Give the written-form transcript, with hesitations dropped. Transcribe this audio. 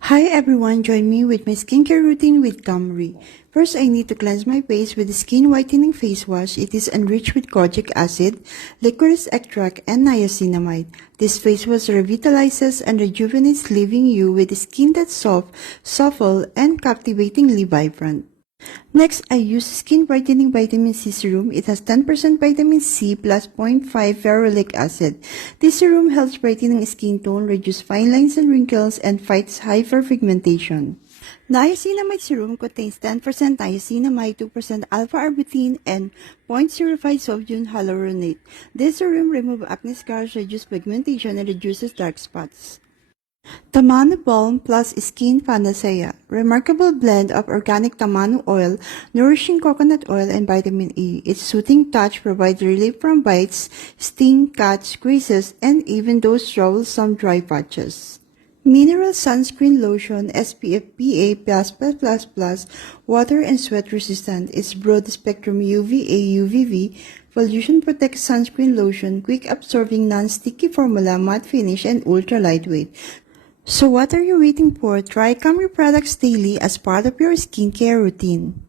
Hi everyone, join me with my skincare routine with Kamree. First, I need to cleanse my face with the skin whitening face wash. It is enriched with kojic acid, licorice extract, and niacinamide. This face wash revitalizes and rejuvenates, leaving you with a skin that's soft, supple, and captivatingly vibrant. Next, I use Skin Brightening Vitamin C Serum. It has 10% vitamin C plus 0.5 ferulic acid. This serum helps brightening skin tone, reduce fine lines and wrinkles, and fights hyperpigmentation. Niacinamide serum contains 10% niacinamide, 2% alpha-arbutin, and 0.05 sodium hyaluronate. This serum removes acne scars, reduces pigmentation, and reduces dark spots. Tamanu Balm plus Skin Panacea. Remarkable blend of organic tamanu oil, nourishing coconut oil, and vitamin E. Its soothing touch provides relief from bites, sting, cuts, creases, and even those troublesome dry patches. Mineral Sunscreen Lotion SPF PA++++, water and sweat resistant. Its broad spectrum UVA UVV pollution protect sunscreen lotion, quick absorbing non-sticky formula, matte finish, and ultra lightweight. So what are you waiting for? Try Kamree products daily as part of your skincare routine.